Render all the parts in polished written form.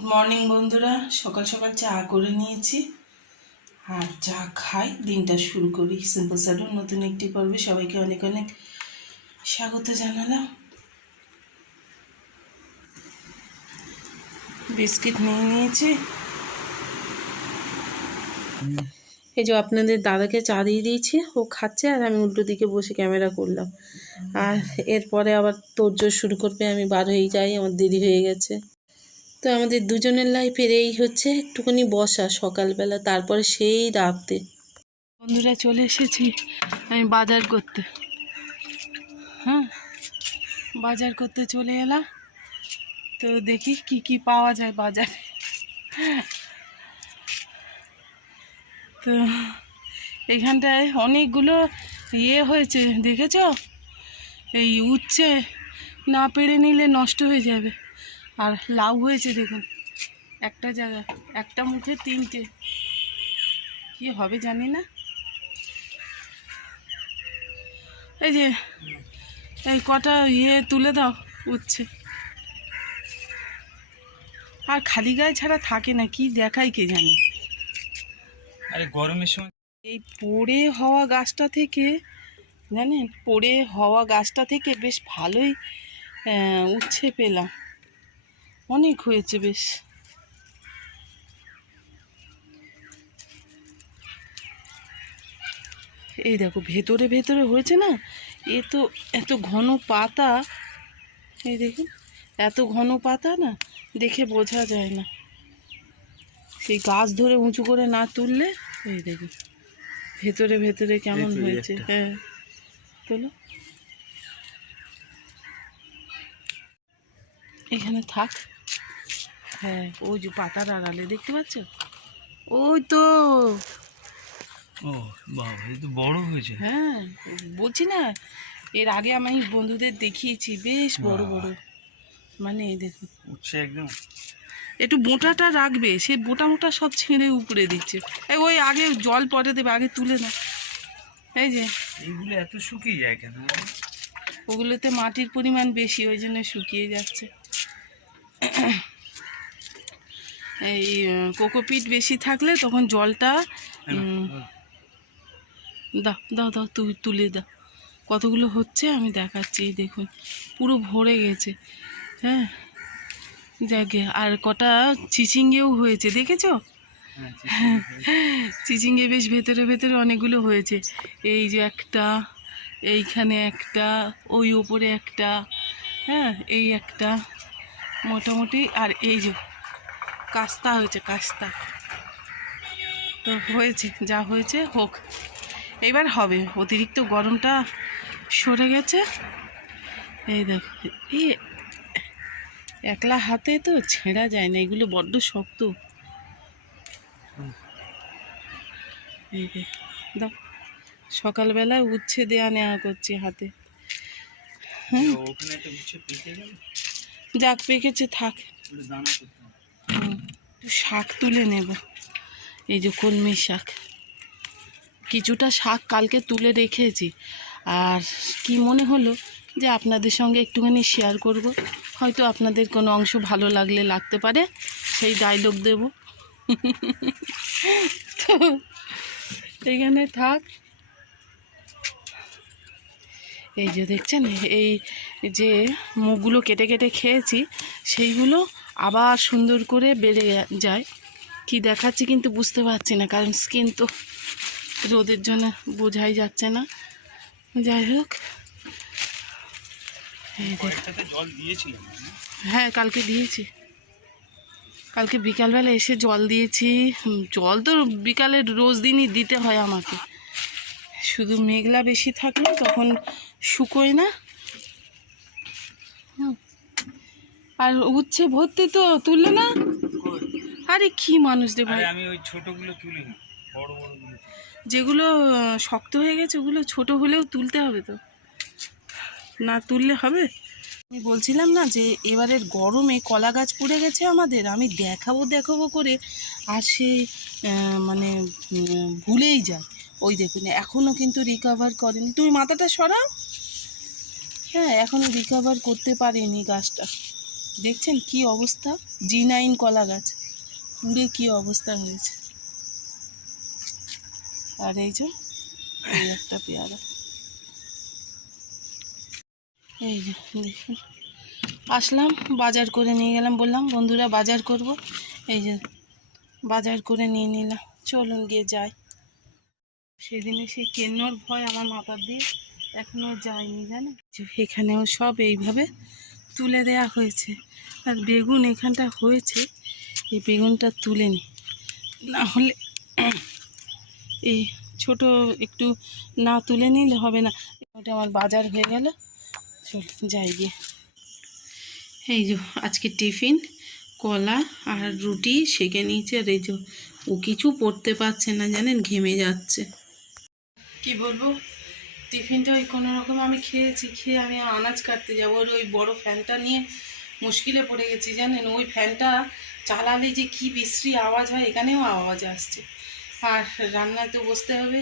Good morning বন্ধুরা, সকাল সকাল চা করে নিয়েছি আর চা খাই, দিনটা শুরু করি। সিম্পল স্যাডুর নতুন একটি পর্বে সবাইকে অনেক অনেক স্বাগত জানালাম। বিস্কিট নিয়ে নিয়েছি, এই যে আপনাদের দাদাকে চা দিয়ে দিয়েছি, ও খাচ্ছে আর আমি উল্টো দিকে বসে ক্যামেরা করলাম। আর এরপরে আবার তোড়জোড় শুরু করবে, আমি বার হয়ে যাই, আমার দেরি হয়ে গেছে। তো আমাদের দুজনের লাইফের এই হচ্ছে একটুখানি বসা সকালবেলা, তারপরে সেই রাতে। বন্ধুরা চলে এসেছি আমি বাজার করতে। হ্যাঁ, বাজার করতে চলে এলাম। তো দেখি কি কি পাওয়া যায় বাজারে। তো এইখানটায় অনেকগুলো হয়েছে, দেখেছ? এই উচ্ছে না পেড়ে নিলে নষ্ট হয়ে যাবে। আর লাউ হয়েছে দেখুন, একটা জায়গা, একটা মুখে তিনটে, কি হবে জানি না। এই যে এই কটা তুলে দাও উচ্ছে। আর খালি গায়ে ছাড়া থাকে না, কি দেখায় কে জানি। আরে গরমের সময় এই পড়ে হওয়া গাছটা থেকে, জানেন, পড়ে হওয়া গাছটা থেকে বেশ ভালোই উচ্ছে পেলাম, অনেক হয়েছে বেশ। এই দেখো ভেতরে ভেতরে হয়েছে না, এ তো এত ঘন পাতা, এই দেখুন এত ঘন পাতা না, দেখে বোঝা যায় না। সেই গাছ ধরে উঁচু করে না তুললে, এই দেখুন ভেতরে ভেতরে কেমন হয়েছে। হ্যাঁ, তোলো, এখানে থাক। হ্যাঁ, ওই যে পাতার আড়ালে দেখতে পাচ্ছ, ওই তো। ও বাবা, এই তো বড় হয়েছে। হ্যাঁ, বলছি না, এর আগে আমি বন্ধুদের দেখিয়েছি, বেশ বড় বড়। মানে এই দেখুন, উচ্ছে একদম একটু মোটাটা রাখবে, সে মোটা মোটা সব ছিঁড়ে উপড়ে দিচ্ছে। এই ওই আগে জল পরে দেবে, আগে তুলে না। এই যে এইগুলো এত শুকিয়ে যায় কেন? ওগুলোতে মাটির পরিমাণ বেশি, ওই জন্য শুকিয়ে যাচ্ছে। এই কোকোপিট বেশি থাকলে তখন জলটা দাও দাও দাও, তুলে দাও। কতগুলো হচ্ছে আমি দেখাচ্ছি, দেখুন পুরো ভরে গেছে। হ্যাঁ, যাকে আর কটা চিচিঙ্গেও হয়েছে, দেখেছো? চিচিঙ্গে বেশ ভেতরে ভেতরে অনেকগুলো হয়েছে। এই যে একটা, এইখানে একটা, ওই উপরে একটা, হ্যাঁ এই একটা মোটামুটি। আর এই যে কাস্তা হয়েছে, কাস্তা। তো হয়েছে, যা হয়েছে হোক, এবার হবে। অতিরিক্ত গরমটা সরে গেছে। এই দেখো, এই একলা হাতে তো ছেঁড়া যায় না, এগুলো বড্ড শক্ত। এই দেখ, দাও, সকালবেলা উচ্ছে দেয়া নেওয়া করছি হাতে। হ্যাঁ, যাক পেকেছে থাক। শাক তুলে নেব, এই যে কলমি শাক। কিছুটা শাক কালকে তুলে রেখেছি, আর কি মনে হলো যে আপনাদের সঙ্গে একটুখানি শেয়ার করব, হয়তো আপনাদের কোনো অংশ ভালো লাগলে লাগতে পারে, সেই ডায়লগ দেব। তো এইখানে থাক। এই যে দেখছেন, এই যে মুখগুলো কেটে কেটে খেয়েছি, সেইগুলো আবার সুন্দর করে বেড়ে যায়। কি দেখাচ্ছি কিন্তু বুঝতে পারছি না, কারণ স্কিন তো রোদের জন্য বোঝাই যাচ্ছে না। যাই হোক, হ্যাঁ কালকে দিয়েছি, কালকে বিকালবেলা এসে জল দিয়েছি। জল তো বিকালে রোজ দিনই দিতে হয় আমাকে, শুধু মেঘলা বেশি থাকলে তখন শুকোয় না। আর উচ্ছে ভর্তি তো, তুললে না? আরে কি মানুষ রে ভাই, আমি ওই ছোটগুলো তুলি না, বড় বড়গুলো। যেগুলো শক্ত হয়ে গেছে ওগুলো ছোট হলেও তুলতে হবে, তো না তুললে হবে? আমি বলছিলাম না যে এবারের গরমে কলা গাছ পড়ে গেছে আমাদের, আমি দেখাবো দেখাবো করে আর সে মানে ভুলেই যায়। ওই দেখুন এখনও কিন্তু রিকভার করেনি। তুমি মাথাটা সরাও। হ্যাঁ, এখনও রিকভার করতে পারেনি গাছটা। দেখছেন কি অবস্থা, G9 কলা গাছ পুরে কি অবস্থা হয়েছে। আর এই যে এই একটা পেয়ারা, এই যে দেখুন আসলাম বাজার করে নিয়ে গেলাম, বললাম বন্ধুরা বাজার করব, এই যে বাজার করে নিয়ে নিলাম। চলুন গিয়ে যাই। সেদিনে সেই কেন্নর ভয় আমার মাথার দিয়ে এখনও যায়নি জানেন। এখানেও সব এইভাবে তুলে দেয়া হয়েছে। আর বেগুন এখানটা হয়েছে, এই বেগুনটা তুলে নি, না হলে এই ছোট একটু না তুলে নিলে হবে না। ওটা আমার বাজার হয়ে গেল, চল যাই গিয়ে। এই যে আজকে টিফিন কলা আর রুটি সেঁকে নিয়েছে। আর এই যে ও কিছু পড়তে পারছে না জানেন, ঘেমে যাচ্ছে। কি বলবো, টিফিনটা ওই কোনো রকম আমি খেয়েছি, খেয়ে আমি আনাজ কাটতে যাবো, ওই বড় ফ্যানটা নিয়ে মুশকিলে পড়ে গেছি জানেন। ওই ফ্যানটা চালালে যে কি বিশ্রী আওয়াজ হয়, এখানেও আওয়াজ আসছে। আর রান্নায় তো বসতে হবে,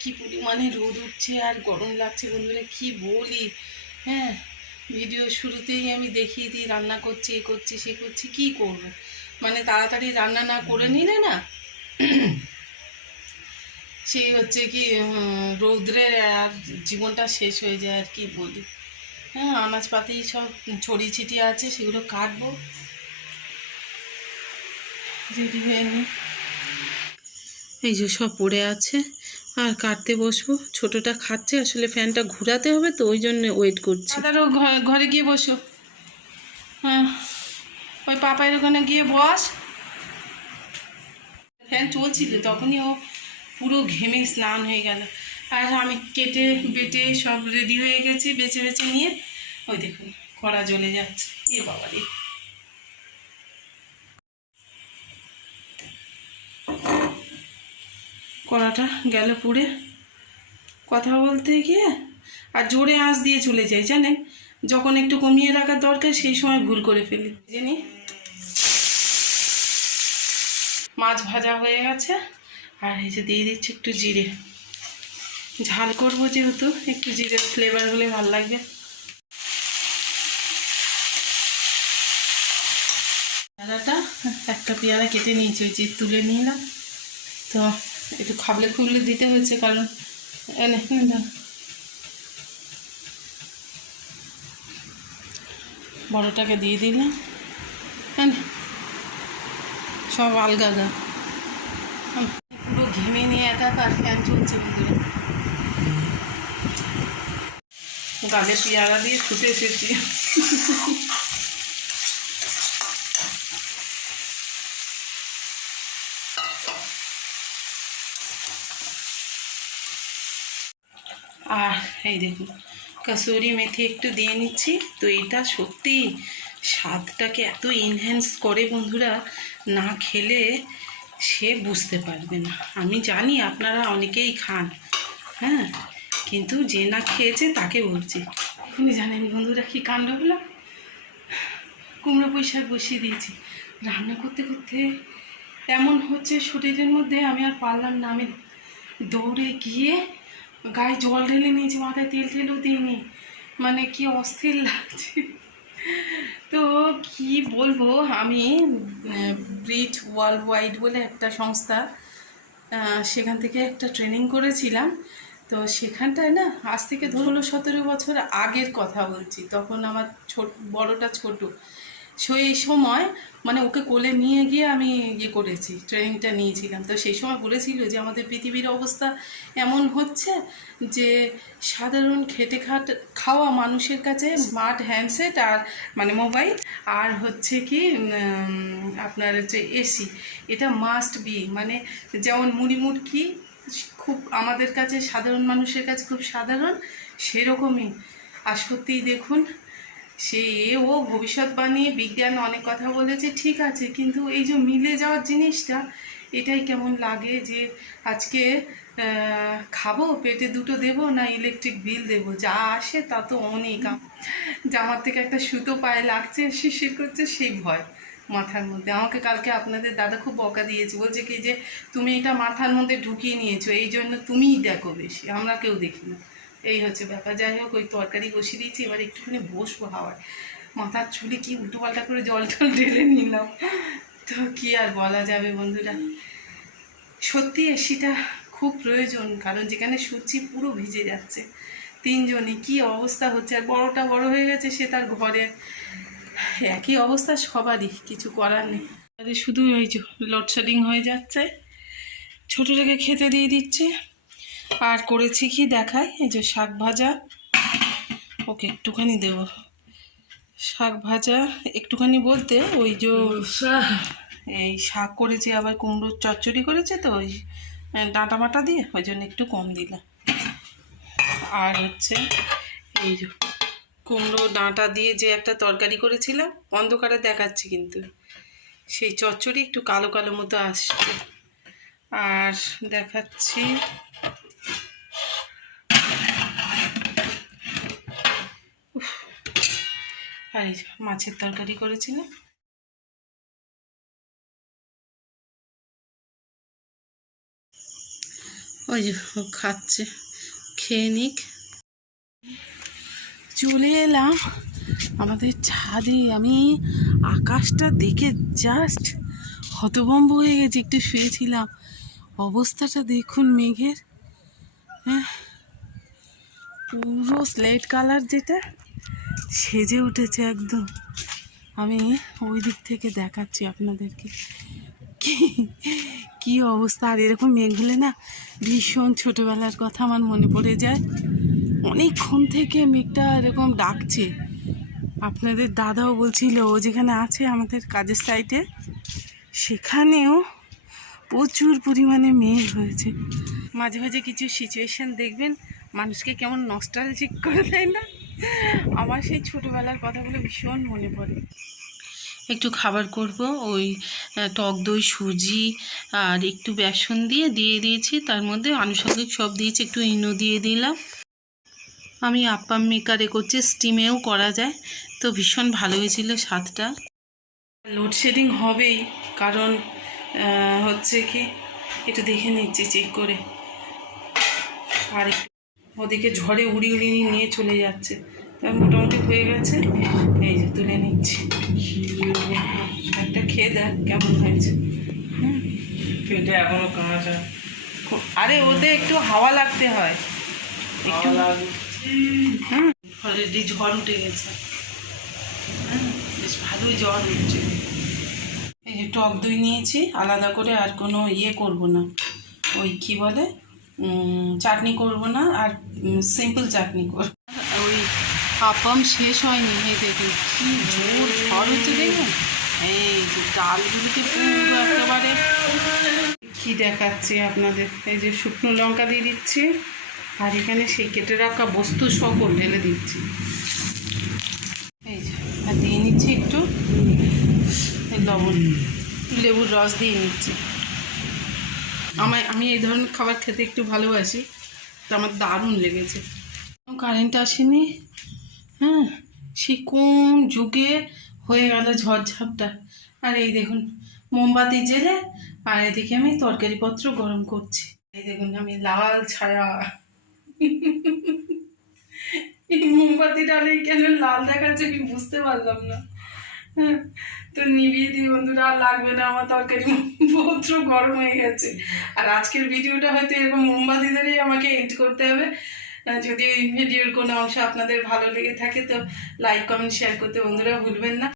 কি পরিমাণে রোদ উঠছে আর গরম লাগছে বন্ধুরা, কি বলি। হ্যাঁ, ভিডিও শুরুতেই আমি দেখিয়ে দিই রান্না করছি, এ করছি সে করছি, কি করবো মানে তাড়াতাড়ি রান্না না করে নিলে না সেই হচ্ছে কি রৌদ্রে আর জীবনটা শেষ হয়ে যায় আর কি বলি। হ্যাঁ, আনাজপাতি সব ছড়িয়ে ছিটিয়ে আছে, সেগুলো কাটবো, রেডি হয়ে নি। এই যে সব পড়ে আছে আর কাটতে বসবো। ছোটটা খাচ্ছে, আসলে ফ্যানটা ঘোরাতে হবে তো ওই জন্য ওয়েট করছি। দাদারও ঘরে গিয়ে বসো, হ্যাঁ ওই পাপায়ের ওখানে গিয়ে বস। ফ্যান চলছিল তখনই ও পুরো ঘেমে স্নান হয়ে গেল। আর আমি কেটে বেটে সব রেডি হয়ে গেছি, বেছে বেছে নিয়ে ওই দেখুন কড়া জ্বলে যাচ্ছে। এ বাবা রে, কড়াটা গেল পুড়ে। কথা বলতে গিয়ে আর জোরে আঁচ দিয়ে চলে যাই জানেন, যখন একটু কমিয়ে রাখার দরকার সেই সময় ভুল করে ফেলি। জানি মাছ ভাজা হয়ে গেছে, আর এই যে দিয়ে দিচ্ছি একটু জিরে, ঝাল করবো যেহেতু একটু জিরের ফ্লেভার হলে ভালো লাগবে। পেয়ারাটা একটা পেয়ারা কেটে নিয়েছি, ওই যে তুলে নিলাম, তো একটু খাবলে খুবলে দিতে হয়েছে কারণ এনে বড়টাকে দিয়ে দিলাম। সব আলগা পুরো ঘেমে নিয়ে একাকার, ফ্যান চলছে ভিতরে, গালে পেয়ারা দিয়ে ছুটে এসেছি। আর এই দেখুন কসুরি মেথি একটু দিয়ে নিচ্ছি, তো এটা সত্যি স্বাদটাকে এত এনহ্যান্স করে বন্ধুরা, না খেলে সে বুঝতে পারবে না। আমি জানি আপনারা অনেকেই খান, হ্যাঁ, কিন্তু যে না খেয়েছে তাকে বলছি। আপনি জানেন বন্ধুরা কী কাণ্ড হলো, কুমড়ো পুঁই শাক বসিয়ে দিয়েছি, রান্না করতে করতে এমন হচ্ছে শরীরের মধ্যে, আমি আর পারলাম না, আমি দৌড়ে গিয়ে গায়ে জল ঢেলে নিয়েছি, মাথায় তেল ঠেলেও দিইনি, মানে কি অস্থির লাগছে। তো কি বলবো, আমি ব্রিট ওয়ার্ল্ড ওয়াইড বলে একটা সংস্থা, সেখান থেকে একটা ট্রেনিং করেছিলাম। তো সেখানটায় না আজ থেকে 16-17 বছর আগের কথা বলছি, তখন আমার বড়টা ছোট, সেই সময় মানে ওকে কোলে নিয়ে গিয়ে আমি করেছি, ট্রেনিংটা নিয়েছিলাম। তো সেই সময় বলেছিল যে আমাদের পৃথিবীর অবস্থা এমন হচ্ছে যে সাধারণ খেটে খাওয়া মানুষের কাছে স্মার্ট হ্যান্ডসেট আর মানে মোবাইল আর হচ্ছে কি আপনার হচ্ছে এসি, এটা মাস্ট বি, মানে যেমন মুড়ি মুড়কি খুব আমাদের কাছে সাধারণ মানুষের কাছে খুব সাধারণ, সেরকমই। আর সত্যিই দেখুন সে ও ভবিষ্যৎবাণী বিজ্ঞান অনেক কথা বলেছে, ঠিক আছে, কিন্তু এই যে মিলে যাওয়ার জিনিসটা, এটাই কেমন লাগে যে আজকে খাবো, পেটে দুটো দেবো না ইলেকট্রিক বিল দেবো, যা আসে তা তো অনেক। জামার থেকে একটা সুতো পায়ে লাগছে, শিরশির করছে, সেই ভয় মাথার মধ্যে। আমাকে কালকে আপনাদের দাদা খুব বকা দিয়েছে, বলছে কি যে তুমি এটা মাথার মধ্যে ঢুকিয়ে নিয়েছো, এই জন্য তুমিই দেখো বেশি, আমরা কেউ দেখি না। এই হচ্ছে ব্যাপার। যাই হোক, ওই তরকারি বসিয়ে দিয়েছি, এবার একটুখানি বসবো হাওয়ায়। মাথার চুলে কি উল্টোপাল্টা করে জল টল ঢেলে নিলাম। তো কি আর বলা যাবে বন্ধুরা, সত্যি এসিটা খুব প্রয়োজন, কারণ যেখানে শুচ্ছি পুরো ভিজে যাচ্ছে তিনজনই, কি অবস্থা হচ্ছে। আর বড়টা বড় হয়ে গেছে, সে তার ঘরে, একই অবস্থা সবারই, কিছু করার নেই। আরে শুধু ওই যে লোডশেডিং হয়ে যাচ্ছে, ছোটোটাকে খেতে দিয়ে দিচ্ছে। আর করেছি কি দেখাই, এই যে শাক ভাজা, ওকে একটুখানি দেব শাক ভাজা, একটুখানি বলতে ওই যে এই শাক করেছি, আবার কুমড়োর চচ্চড়ি করেছে, তো ওই ডাঁটা মাটা দিয়ে ওই জন্য একটু কম দিলাম। আর হচ্ছে এই যে কুমড়ো ডাঁটা দিয়ে যে একটা তরকারি করেছিলাম, অন্ধকারে দেখাচ্ছি কিন্তু সেই চচ্চড়ি একটু কালো কালো মতো আসছে। আর দেখাচ্ছি আর এই যে মাছের তরকারি করেছিলাম। ওই যে খাচ্ছে, খেয়ে নিক। চলে এলাম আমাদের ছাদে। আমি আকাশটা দেখে জাস্ট হতভম্ব হয়ে গেছি, একটু শুয়েছিলাম, অবস্থাটা দেখুন মেঘের, হ্যাঁ পুরো স্লেট কালার যেটা সেজে উঠেছে একদম। আমি ওই দিক থেকে দেখাচ্ছি আপনাদেরকে কি কি অবস্থা। আর এরকম মেঘ হলে না ভীষণ ছোটোবেলার কথা আমার মনে পড়ে যায়। অনেকক্ষণ থেকে মেঘটা এরকম ডাকছে। আপনাদের দাদাও বলছিল, ও যেখানে আছে আমাদের কাজের সাইটে, সেখানেও প্রচুর পরিমাণে মেঘ হয়েছে। মাঝে মাঝে কিছু সিচুয়েশান দেখবেন মানুষকে কেমন নস্টালজিক করে দেয় না। আমার সেই ছোটোবেলার কথাগুলো ভীষণ মনে পড়ে। একটু খাবার করব, ওই টক দই, সুজি আর একটু বেসন দিয়ে দিয়েছি, তার মধ্যে আনুষঙ্গিক সব দিয়েছি, একটু ইনো দিয়ে দিলাম। আমি আপ্পাম মেকারে করছি, স্টিমেও করা যায়, তো ভীষণ ভালো হয়েছিল স্বাদটা। লোডশেডিং হবেই, কারণ হচ্ছে কি একটু দেখে নিচ্ছি চেক করে। আর ওদিকে ঝড়ে উড়ি উড়ি নিয়ে চলে যাচ্ছে, তার মোটামুটি হয়ে গেছে। এই যে তুলে নিচ্ছি, একটা খেয়ে দেখ কেমন হয়েছে। এটা এখনো কাঁচা। আরে ওতে একটু হাওয়া লাগতে হয়, একটু অলরেডি ঝড় উঠে গেছে, বেশ ভালোই ঝড় উঠছে। এই যে টক দই নিয়েছি আলাদা করে, আর কোনো ইয়ে করব না, ওই কি বলে চাটনি করব না, আর সিম্পল চাটনি করব। ওই আপাম শেষ হয়নি, এই দেখুন কি জোর ঝড় হচ্ছে দেখুন। এই যে ডালগুলিকে পুরো একেবারে কি দেখাচ্ছি আপনাদের, এই যে শুকনো লঙ্কা দিয়ে দিচ্ছি, আর এখানে সেই কেটে রাখা বস্তু সকল ঢেলে দিচ্ছি। এই যে আর দিয়ে নিচ্ছি একটু লবণ, লেবুর রস দিয়ে নিচ্ছি। আমি এই ধরনের খাবার খেতে একটু ভালোবাসি, তো আমার দারুণ লেগেছে। কারেন্ট আসেনি, হ্যাঁ সে কোন যুগে হয়ে গেল ঝড়ঝাপটা। আর এই দেখুন মোমবাতি জেলে, আর এদিকে আমি তরকারিপত্র গরম করছি। এই দেখুন আমি লাল ছায়া, এই মোমবাতি ডালে কেন লাল দেখাচ্ছে আমি বুঝতে পারলাম না। হ্যাঁ তো নিভিয়ে দিই বন্ধুরা, আর লাগবে না, আমার তরকারি পত্র গরম হয়ে গেছে। আর আজকের ভিডিওটা হয়তো এরকম মোমবাতি ধরেই আমাকে এডিট করতে হবে। যদি এই ভিডিওর কোনো অংশ আপনাদের ভালো লেগে থাকে তো লাইক কমেন্ট শেয়ার করতে বন্ধুরা ভুলবেন না।